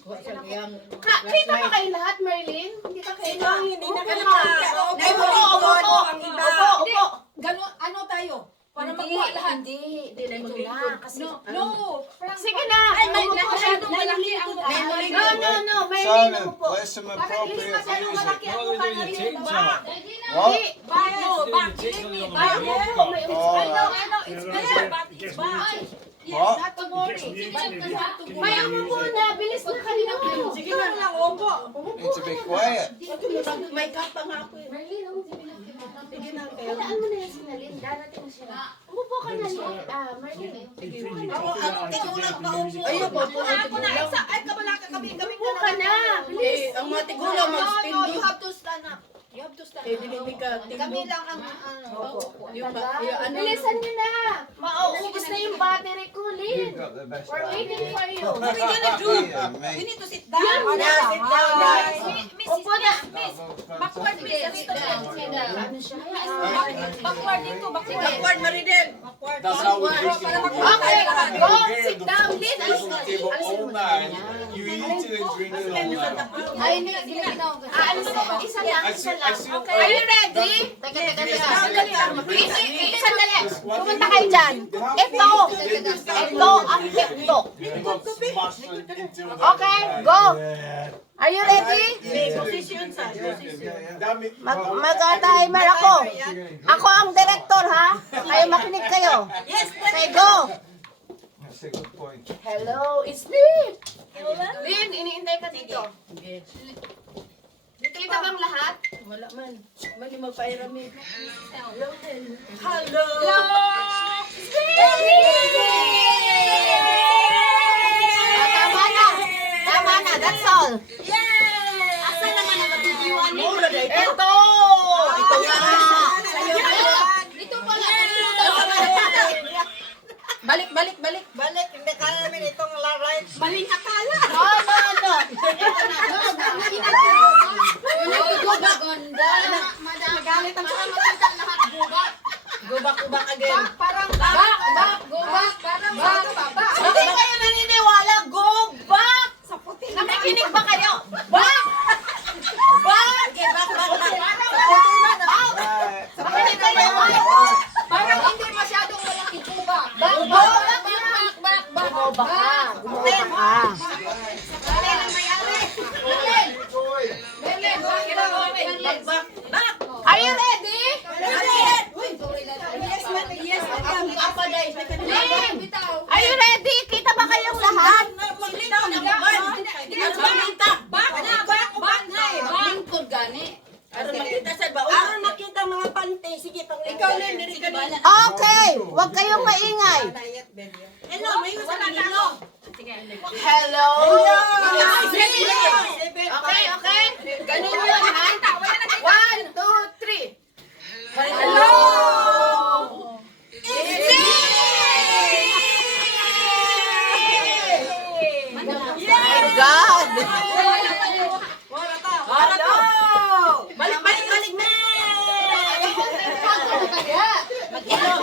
Kita ba kayo lahat, Merlin? Hindi ka kayo. Hindi na kayo. Opo. Gano'n, ano tayo? Para magkuha lahat. Hindi na. Kasi, No. sige na. Ay, masyadong malaki ang No. Merlin, Simon, ako po. play some appropriate masyadong music. malaki ang mukha na rin. What? What? Maya mo muna. Bilis na kayo. Sige na lang, opo. Need to be quiet. May kapa nga ako eh. Merlin, Sige na kayo. Halaan mo na yan si Nalin. Darating na siya. Umupo ka na, Merlin. Tigulang pa upo. Ayun po, ako na. Ay, kabalaka kami. Umupo ka na. Bilis. Ang mga tigulang mag-stand. No, you have to stand up. You have to stand. Eh, hindi ka Kami lang ang ano. Bilisan nyo na. Mauubos na yung battery ko, Lin. You've got the best We're waiting for you. What are we gonna do? Yeah, We me. need to sit down. Sit down, guys. Upo na. Backward, please. Ano siya? Backward dito. Backward, Maridel. Backward. That's how we drink it. Okay, go. Sit down, Lin. Sit on the table all night. You eat it and drink it all night. Ay, hindi. Aalis na. Isa lang. Okay. Are you ready? Teka. Sandali. Pumunta kayo dyan. Ito ang TikTok. Okay, go. Are you ready? Position sa. Mag-timer ako. Ako ang director, ha? Kayo makinig kayo. Yes, Okay, go. That's a good point. Hello, it's Lin. Lin, iniintay ka dito. Kita bang lahat? Wala man. Mali magpairami. Hello. Tama na, that's all. Asan naman ang nabibiwan mo? Ito! Ito nga! Dito pala. Balik. Hindi kaya namin itong right. Maling akala. No. Magalit ang Gubak again. Hindi kayo naniniwala, go back! Nakikinig ba kayo? Back! Okay, back. Nakikinig kayo? Parang hindi masyadong malaki gubak. Gumawa ka. Are you ready? Yes, Lin! Are you ready? Kita ba kayong lahat? Aron nakita mga pante. Sige, pang ikaw na, hindi ka na. Okay, huwag kayong maingay. Hello, may usan na dito. Hello? Okay. Okay. Ganun yun, ha? 1, 2, 3. Hello! My God! Hello! Balik, me! Mag-ilo.